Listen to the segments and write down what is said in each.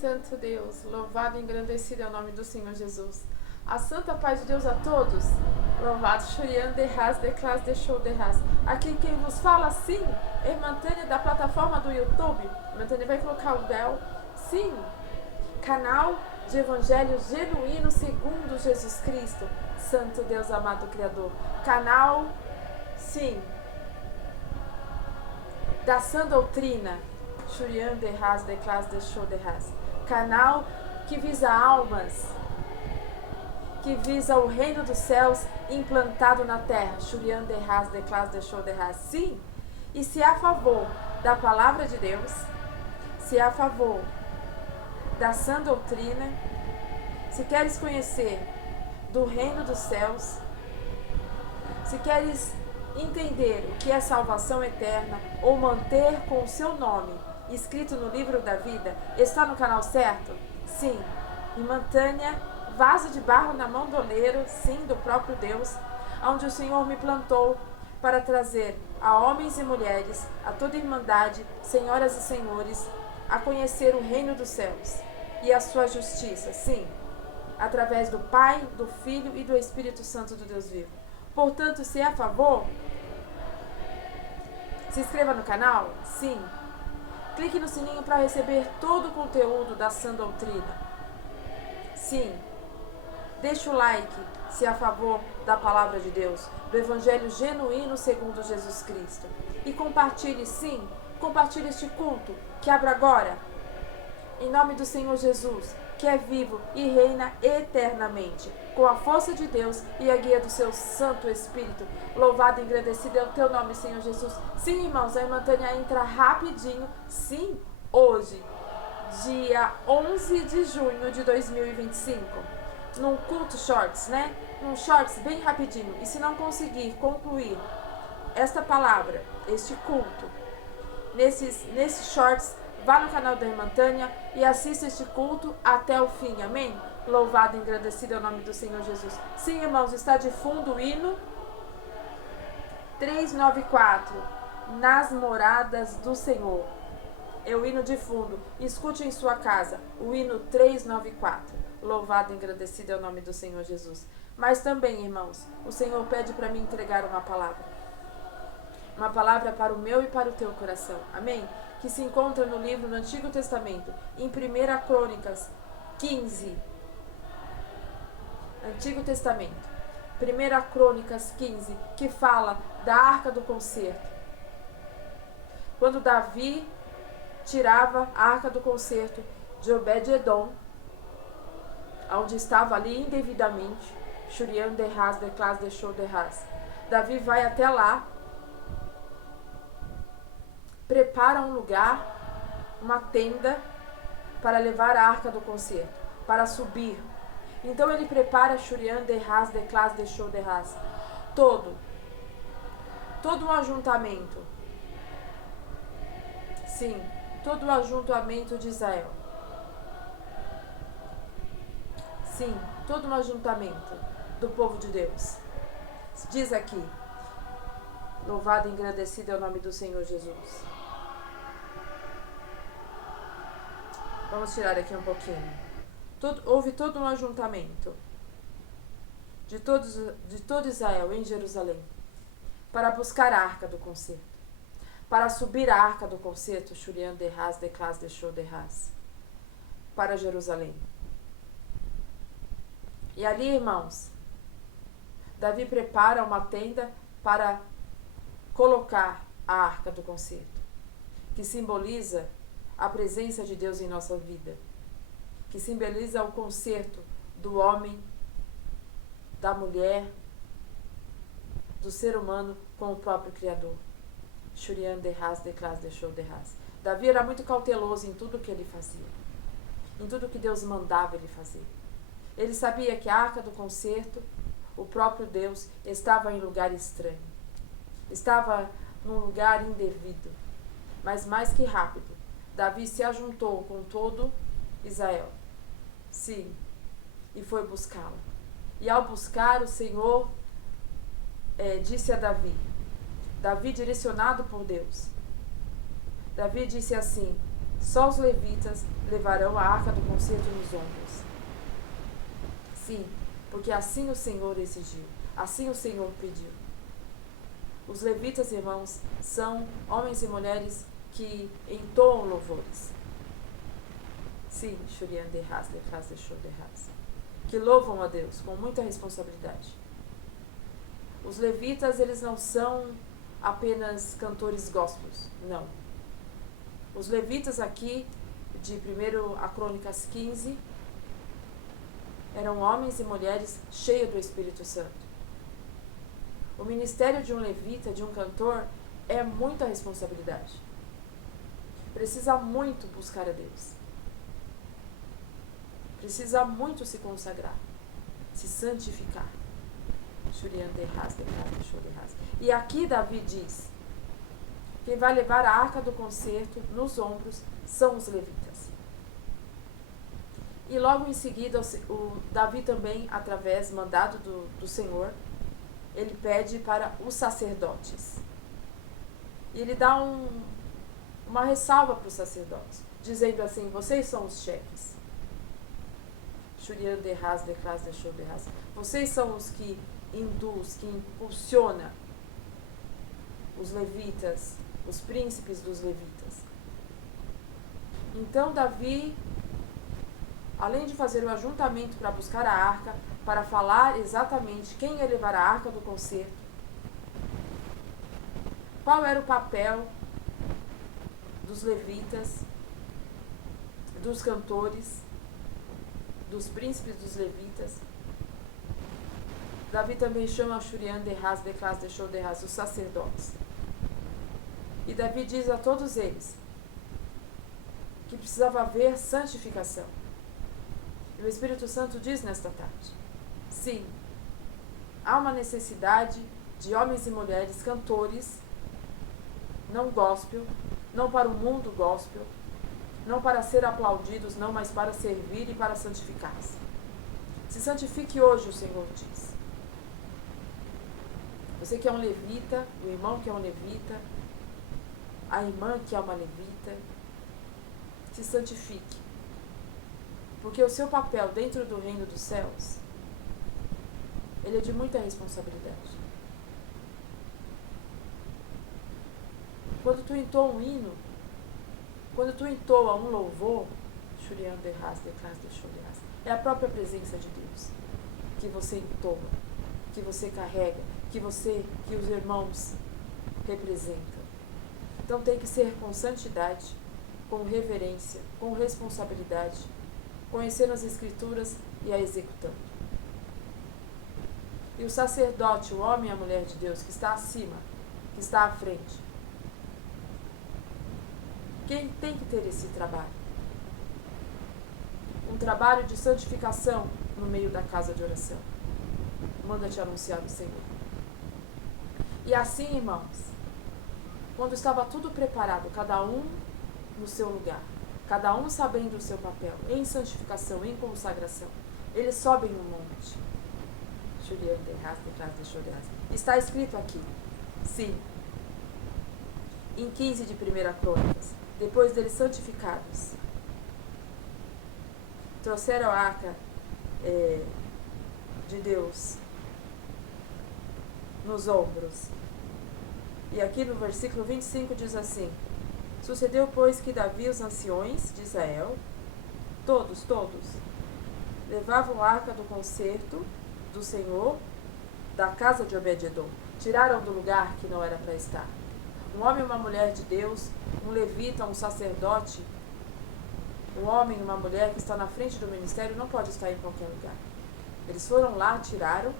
Santo Deus, louvado e engrandecido é o nome do Senhor Jesus. A santa paz de Deus a todos. Louvado, Shurian de Ras, de Clas, de Show de Ras. Aqui quem vos fala, sim, é irmã Tânia da plataforma do YouTube. Irmã Tânia vai colocar o véu. Sim, canal de Evangelho Genuíno segundo Jesus Cristo. Santo Deus amado Criador. Canal, sim, da sã doutrina. Shurian de Ras, de Clas, de Show de Ras. Canal que visa almas, que visa o reino dos céus implantado na terra. Shurian de Ras, de Clas, de Show de Ras. Sim, e se é a favor da palavra de Deus, se é a favor da sã doutrina, se queres conhecer do reino dos céus, se queres entender o que é salvação eterna ou manter com o seu nome escrito no livro da vida, está no canal certo? Sim. Irmã Tânia, vaso de barro na mão do oleiro, sim, do próprio Deus, onde o Senhor me plantou para trazer a homens e mulheres, a toda irmandade, senhoras e senhores, a conhecer o reino dos céus e a sua justiça, sim, através do Pai, do Filho e do Espírito Santo do Deus vivo. Portanto, se é a favor, se inscreva no canal, sim. Clique no sininho para receber todo o conteúdo da sã doutrina. Sim. Deixe o like se é a favor da palavra de Deus, do Evangelho genuíno segundo Jesus Cristo. E compartilhe, sim, compartilhe este culto que abre agora. Em nome do Senhor Jesus, que é vivo e reina eternamente, com a força de Deus e a guia do seu Santo Espírito. Louvado e engrandecido é o teu nome, Senhor Jesus. Sim, irmãos, a irmã Tânia entra rapidinho, sim, hoje, dia 11 de junho de 2025, num culto shorts, né? Num shorts bem rapidinho. E se não conseguir concluir esta palavra, este culto, nesses shorts, vá no canal da irmã Tânia e assista este culto até o fim, amém? Louvado e engrandecido é o nome do Senhor Jesus. Sim, irmãos, está de fundo o hino 394, Nas Moradas do Senhor. É o hino de fundo. Escute em sua casa o hino 394. Louvado e engrandecido é o nome do Senhor Jesus. Mas também, irmãos, o Senhor pede para me entregar uma palavra. Uma palavra para o meu e para o teu coração. Amém? Que se encontra no livro do Antigo Testamento, em 1 Crônicas 15. Antigo Testamento. 1 Crônicas 15, que fala da Arca do Concerto. Quando Davi tirava a Arca do Concerto de Obed-Edom, onde estava ali indevidamente, Shurian de Ras, de Clas, de Show de Ras. Davi vai até lá, prepara um lugar, uma tenda, para levar a Arca do Concerto, para subir. Então ele prepara Shurian de Ras, de Clas, de Show de Ras. Todo um ajuntamento. Sim, todo o ajuntamento de Israel. Sim, todo um ajuntamento do povo de Deus. Diz aqui, louvado e engrandecido é o nome do Senhor Jesus. Vamos tirar aqui um pouquinho. Houve todo um ajuntamento de todo Israel em Jerusalém para buscar a Arca do Concerto, para subir a Arca do Concerto, Shurian de Ras, de Clas, de Show de Ras, para Jerusalém. E ali, irmãos, Davi prepara uma tenda para colocar a Arca do Concerto, que simboliza a presença de Deus em nossa vida, que simboliza o concerto do homem, da mulher, do ser humano com o próprio Criador. Shurian de Ras, de Clas, de Show de Ras. Davi era muito cauteloso em tudo que ele fazia, em tudo que Deus mandava ele fazer. Ele sabia que a Arca do Concerto, o próprio Deus, estava em lugar estranho, estava num lugar indevido. Mas mais que rápido, Davi se ajuntou com todo Israel. Sim, e foi buscá-la. E ao buscar, o Senhor disse a Davi, direcionado por Deus, Davi disse assim: Só os levitas levarão a arca do concerto nos ombros. Sim, porque assim o Senhor exigiu, assim o Senhor pediu. Os levitas, irmãos, são homens e mulheres que entoam louvores. Sim, Shurian de Ras, de Ras, de Shur de Ras. Que louvam a Deus com muita responsabilidade. Os levitas, eles não são apenas cantores gospels, não. Os levitas aqui, de 1 a Crônicas 15, eram homens e mulheres cheios do Espírito Santo. O ministério de um levita, de um cantor, é muita responsabilidade. Precisa muito buscar a Deus. Precisa muito se consagrar, se santificar. E aqui Davi diz: quem vai levar a arca do concerto nos ombros são os levitas. E logo em seguida, o Davi também, através mandado do Senhor, ele pede para os sacerdotes. E ele dá uma ressalva para os sacerdotes, dizendo assim: vocês são os chefes. Vocês são os que induz, que impulsiona os levitas, os príncipes dos levitas. Então Davi, além de fazer o ajuntamento para buscar a arca, para falar exatamente quem ia levar a arca do concerto, qual era o papel dos levitas, dos cantores, dos príncipes dos levitas, Davi também chama Shurian de Ras, de Klas, de Shor, de Ras, os sacerdotes. E Davi diz a todos eles que precisava haver santificação. E o Espírito Santo diz nesta tarde: sim, há uma necessidade de homens e mulheres cantores, não gospel, não para o mundo gospel, não para ser aplaudidos, não, mas para servir e para santificar-se. Se santifique hoje, o Senhor diz. Você que é um levita, o irmão que é um levita, a irmã que é uma levita, se santifique. Porque o seu papel dentro do reino dos céus, ele é de muita responsabilidade. Quando tu entoa um hino, quando tu entoa um louvor, é a própria presença de Deus que você entoa, que você carrega, que os irmãos representam. Então tem que ser com santidade, com reverência, com responsabilidade, conhecendo as Escrituras e a executando. E o sacerdote, o homem e a mulher de Deus, que está acima, que está à frente, quem tem que ter esse trabalho? Um trabalho de santificação no meio da casa de oração. Manda-te anunciar o Senhor. E assim, irmãos, quando estava tudo preparado, cada um no seu lugar, cada um sabendo o seu papel, em santificação, em consagração, eles sobem no monte. Está escrito aqui, sim, em 15 de 1 Crônicas, depois deles santificados, trouxeram a arca de Deus nos ombros. E aqui no versículo 25 diz assim: sucedeu, pois, que Davi e os anciões de Israel, todos, levavam a arca do concerto do Senhor da casa de Obed-edom. Tiraram do lugar que não era para estar. Um homem e uma mulher de Deus, um levita, um sacerdote, um homem e uma mulher que está na frente do ministério não pode estar em qualquer lugar. Eles foram lá, tiraram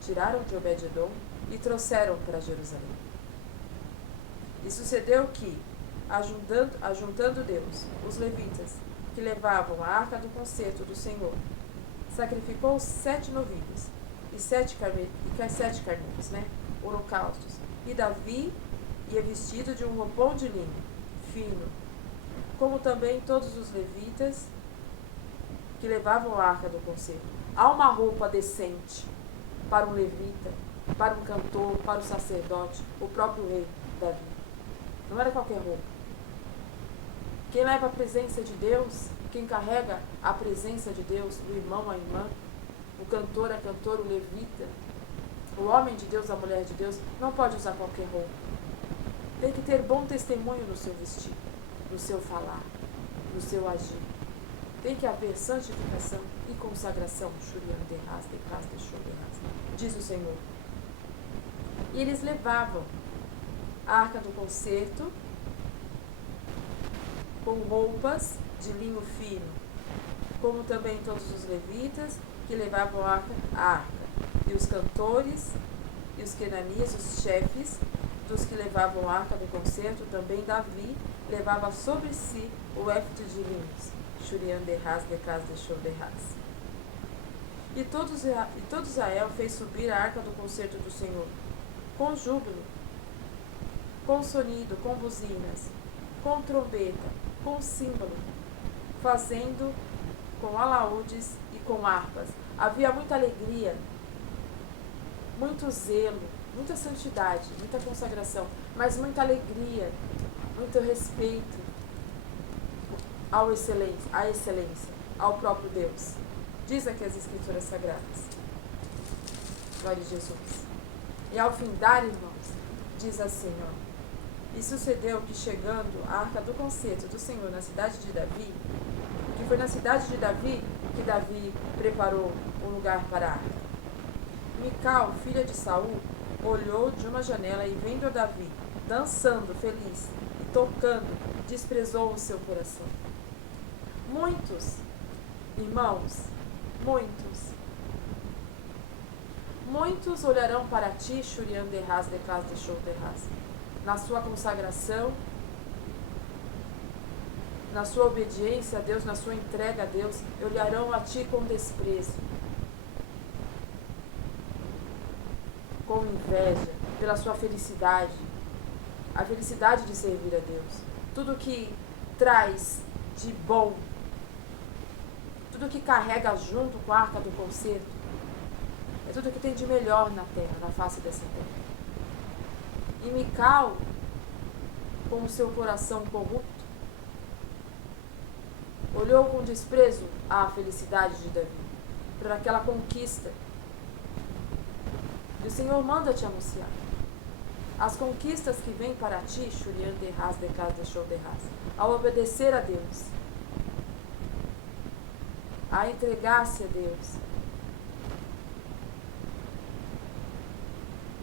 de Obed-edom e trouxeram para Jerusalém. E sucedeu que, ajuntando Deus, os levitas, que levavam a arca do concerto do Senhor, sacrificou 7 novilhos e 7 carneiros, holocaustos. E Davi ia vestido de um roupão de linho, fino, como também todos os levitas que levavam a arca do concerto. Há uma roupa decente para um levita, para um cantor, para o sacerdote, o próprio rei Davi. Não era qualquer roupa. Quem leva a presença de Deus, quem carrega a presença de Deus, o irmão, a irmã, o cantor, a cantora, o levita, o homem de Deus, a mulher de Deus, não pode usar qualquer roupa. Tem que ter bom testemunho no seu vestir, no seu falar, no seu agir. Tem que haver santificação e consagração, diz o Senhor. E eles levavam a arca do concerto com roupas de linho fino, como também todos os levitas que levavam a arca, e os cantores e os quenanias, os chefes dos que levavam a arca do concerto, também Davi levava sobre si o éfode de linhos, e todo Israel fez subir a arca do concerto do Senhor, com júbilo, com sonido, com buzinas, com trombeta, com símbolo, fazendo com alaúdes e com harpas. Havia muita alegria, muito zelo, muita santidade, muita consagração, mas muita alegria, muito respeito à excelência, ao próprio Deus. Diz aqui as Escrituras Sagradas. Glória a Jesus. E ao findar, irmãos, diz assim, ó: e sucedeu que, chegando a arca do concerto do Senhor na cidade de Davi, que foi na cidade de Davi que Davi preparou um lugar para a arca, Mical, filha de Saul, olhou de uma janela e, vendo a Davi dançando feliz e tocando, desprezou o seu coração. Muitos, irmãos, muitos olharão para ti, na sua consagração, na sua obediência a Deus, na sua entrega a Deus, olharão a ti com desprezo, com inveja, pela sua felicidade, a felicidade de servir a Deus. Tudo que traz de bom, tudo que carrega junto com a arca do concerto, é tudo que tem de melhor na terra, na face dessa terra. E Mical, com o seu coração corrupto, olhou com desprezo a felicidade de Davi, por aquela conquista. E o Senhor manda te anunciar as conquistas que vêm para ti, ao obedecer a Deus, a entregar-se a Deus,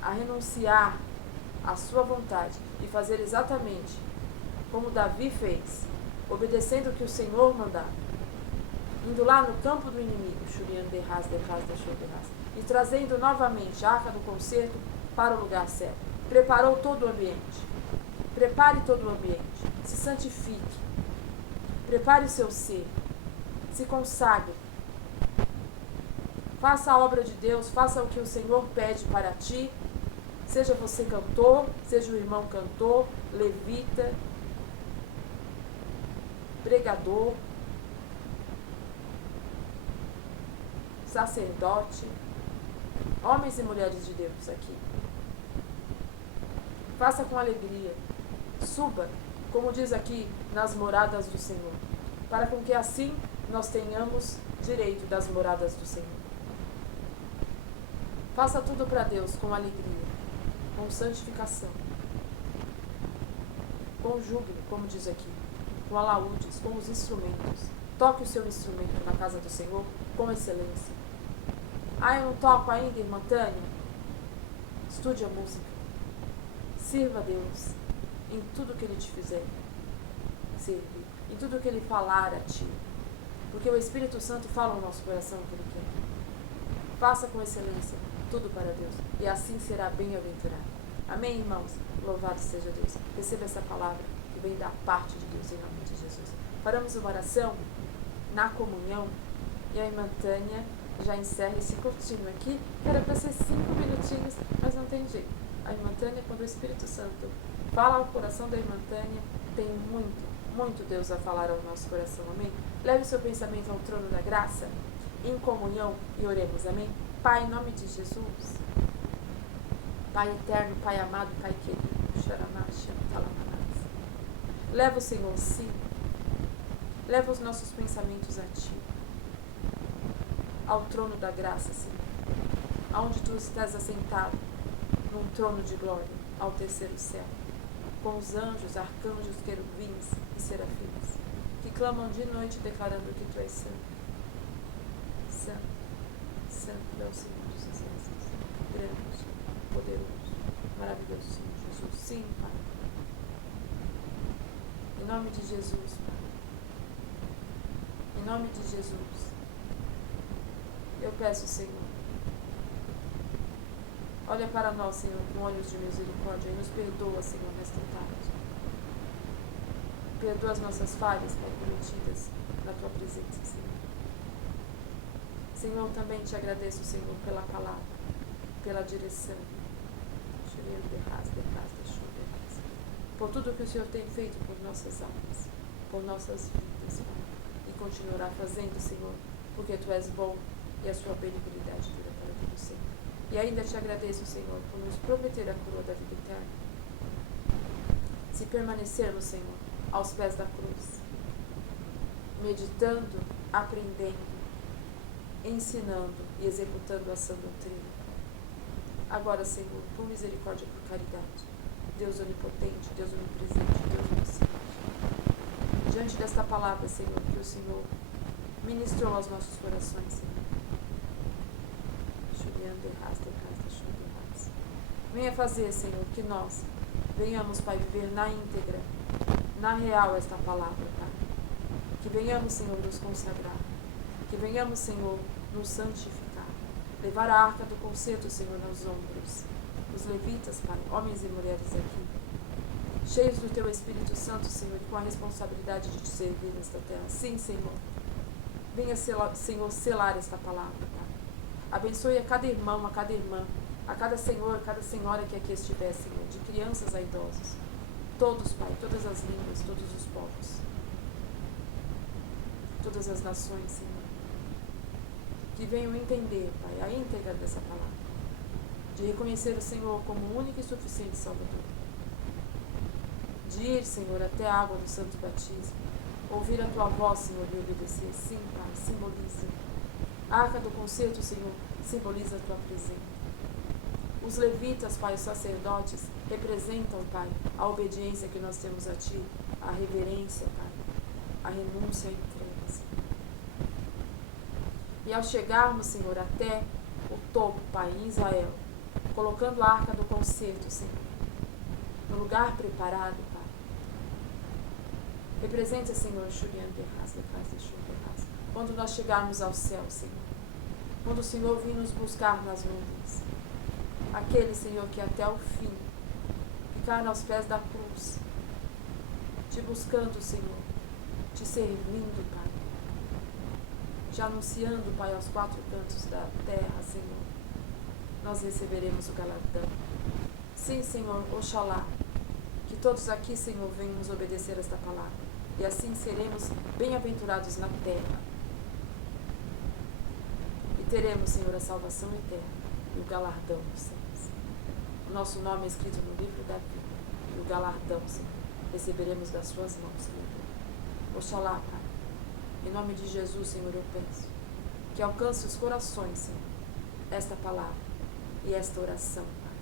a renunciar à sua vontade e fazer exatamente como Davi fez, obedecendo o que o Senhor mandava, indo lá no campo do inimigo, e trazendo novamente a arca do concerto para o lugar certo. Preparou todo o ambiente. Prepare todo o ambiente. Se santifique. Prepare o seu ser. Se consagre. Faça a obra de Deus, faça o que o Senhor pede para ti. Seja você cantor, seja o irmão cantor, levita, pregador, sacerdote, homens e mulheres de Deus aqui. Faça com alegria. Suba, como diz aqui, nas moradas do Senhor, para com que assim nós tenhamos direito das moradas do Senhor. Faça tudo para Deus com alegria, com santificação, com júbilo, como diz aqui, com alaúdes, com os instrumentos. Toque o seu instrumento na casa do Senhor com excelência. Ah, eu não toco ainda, irmã Tânia? Estude a música. Sirva a Deus em tudo que Ele te fizer servir, em tudo que Ele falar a ti. Porque o Espírito Santo fala no nosso coração o que Ele quer. Faça com excelência tudo para Deus, e assim será bem-aventurado. Amém, irmãos? Louvado seja Deus. Receba essa palavra que vem da parte de Deus, em nome de Jesus. Faremos uma oração na comunhão, e a irmã Tânia já encerra esse curtinho aqui, que era para ser 5 minutinhos, mas não tem jeito. A irmã Tânia, quando o Espírito Santo fala ao coração da irmã Tânia, tem muito Deus a falar ao nosso coração, amém? Leve o seu pensamento ao trono da graça, em comunhão, e oremos, amém? Pai, em nome de Jesus, Pai eterno, Pai amado, Pai querido, leva o Senhor, sim, Leva os nossos pensamentos a Ti, ao trono da graça, Senhor, aonde Tu estás assentado, num trono de glória, ao terceiro céu, com os anjos, arcanjos, querubins e serafins, que clamam de noite declarando que Tu és santo. Santo, santo é o Senhor dos Exércitos, grande, poderoso, maravilhoso Senhor Jesus. Sim, Pai. Em nome de Jesus, Pai. Em nome de Jesus. Eu peço, Senhor, olha para nós, Senhor, com olhos de misericórdia e nos perdoa, Senhor, nesta tarde. Perdoa as nossas falhas, Pai, cometidas na Tua presença, Senhor. Senhor, também te agradeço, Senhor, pela palavra, pela direção, por tudo que o Senhor tem feito por nossas almas, por nossas vidas, Pai, e continuará fazendo, Senhor, porque Tu és bom e a Sua benignidade dura para todo sempre. E ainda te agradeço, Senhor, por nos prometer a coroa da vida eterna. Se permanecermos, Senhor, aos pés da cruz, meditando, aprendendo, ensinando e executando a sã doutrina. Agora, Senhor, por misericórdia e por caridade, Deus onipotente, Deus onipresente, Deus onisciente, diante desta palavra, Senhor, que o Senhor ministrou aos nossos corações, Senhor. Venha fazer, Senhor, que nós venhamos, Pai, viver na íntegra, na real esta palavra, Pai. Que venhamos, Senhor, nos consagrar. Que venhamos, Senhor, nos santificar. Levar a arca do concerto, Senhor, nos ombros. Os levitas, Pai, homens e mulheres aqui, cheios do Teu Espírito Santo, Senhor, e com a responsabilidade de Te servir nesta terra. Sim, Senhor. Venha, Senhor, selar esta palavra, Pai. Abençoe a cada irmão, a cada irmã, a cada senhor, a cada senhora que aqui estiver, Senhor, de crianças a idosos. Todos, Pai, todas as línguas, todos os povos, todas as nações, Senhor. Que venham entender, Pai, a íntegra dessa palavra. De reconhecer o Senhor como o único e suficiente Salvador. De ir, Senhor, até a água do santo batismo. Ouvir a Tua voz, Senhor, e obedecer. Sim, Pai, simboliza. A arca do concerto, Senhor, simboliza a Tua presença. Os levitas, Pai, os sacerdotes, representam, Pai, a obediência que nós temos a Ti, a reverência, Pai, a renúncia e a entrega, Senhor. E ao chegarmos, Senhor, até o topo, Pai, em Israel, colocando a arca do concerto, Senhor, no lugar preparado, Pai, representa, Senhor, quando nós chegarmos ao céu, Senhor, quando o Senhor vir nos buscar nas nuvens, aquele, Senhor, que até o fim ficar aos pés da cruz, Te buscando, Senhor, Te servindo, Pai, Te anunciando, Pai, aos quatro cantos da terra, Senhor, nós receberemos o galardão. Sim, Senhor, oxalá, que todos aqui, Senhor, venhamos obedecer esta palavra, e assim seremos bem-aventurados na terra, e teremos, Senhor, a salvação eterna e o galardão dos céus. O nosso nome é escrito no livro da vida, e o galardão, Senhor, receberemos das Suas mãos, Senhor. Oxalá, Pai, em nome de Jesus, Senhor, eu peço que alcance os corações, Senhor, esta palavra e esta oração, Pai.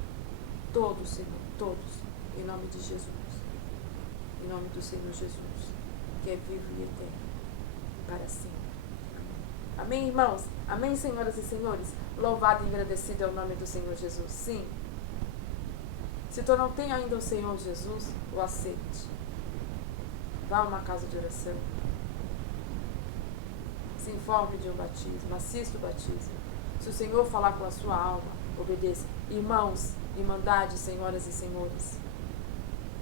Todos, Senhor, todos, em nome de Jesus, em nome do Senhor Jesus, que é vivo e eterno, para sempre. Amém, irmãos? Amém, senhoras e senhores? Louvado e engrandecido é o nome do Senhor Jesus. Sim. Se tu não tem ainda o Senhor Jesus, o aceite. Vá a uma casa de oração. Se informe de um batismo, assista o batismo. Se o Senhor falar com a sua alma, obedeça. Irmãos, irmandade, senhoras e senhores,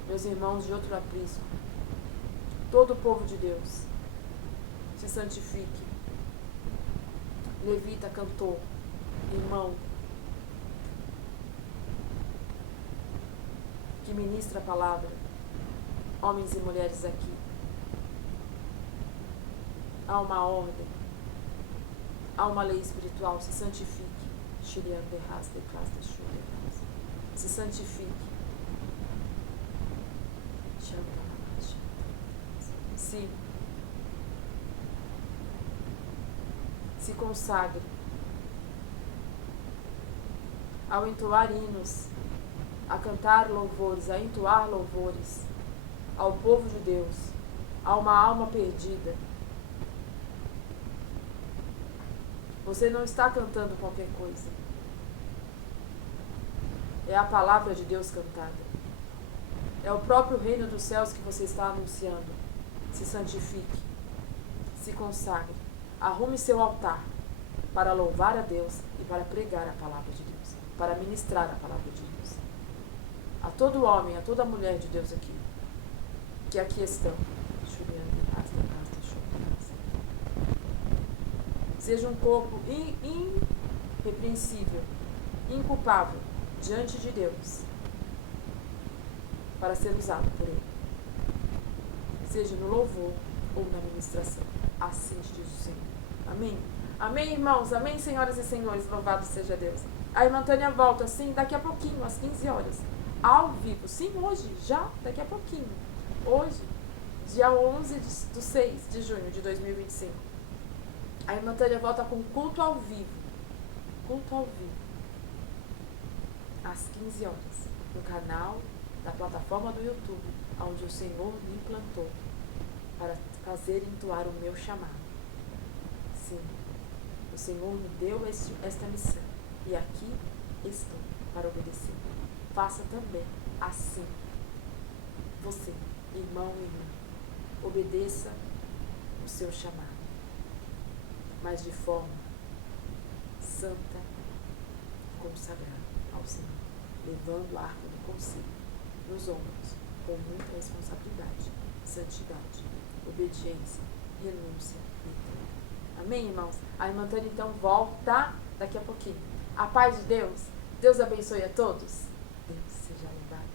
meus irmãos de outro aprisco, todo o povo de Deus, se santifique. Levita, cantor, irmão, que ministra a palavra, homens e mulheres aqui. Há uma ordem, há uma lei espiritual, se santifique. Se santifique. Sim. se consagre. Ao entoar hinos, a cantar louvores, a entoar louvores ao povo de Deus, a uma alma perdida. Você não está cantando qualquer coisa. É a palavra de Deus cantada. É o próprio reino dos céus que você está anunciando. Se santifique, se consagre, arrume seu altar para louvar a Deus e para pregar a palavra de Deus, para ministrar a palavra de Deus. A todo homem, a toda mulher de Deus aqui, que aqui estão. Seja um corpo irrepreensível, inculpável diante de Deus, para ser usado por Ele. Seja no louvor ou na ministração. Assim diz o Senhor. Amém? Amém, irmãos? Amém, senhoras e senhores? Louvado seja Deus. A irmã Tânia volta, sim, daqui a pouquinho, às 15 horas. Ao vivo. Sim, hoje, já, daqui a pouquinho. Hoje, dia 11/6 de junho de 2025. A irmã Tânia volta com culto ao vivo. Culto ao vivo. Às 15 horas. No canal da plataforma do YouTube, onde o Senhor me implantou para fazer entoar o meu chamado. Sim, o Senhor me deu esta missão e aqui estou para obedecer. Faça também assim. Você, irmão e irmã, obedeça o seu chamado, mas de forma santa e consagrada ao Senhor, levando a arca do conselho nos ombros, com muita responsabilidade, santidade, obediência, renúncia e entrega. Amém, irmãos? A irmã Tânia então volta daqui a pouquinho. A paz de Deus, Deus abençoe a todos. Deus seja louvado.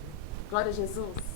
Glória a Jesus.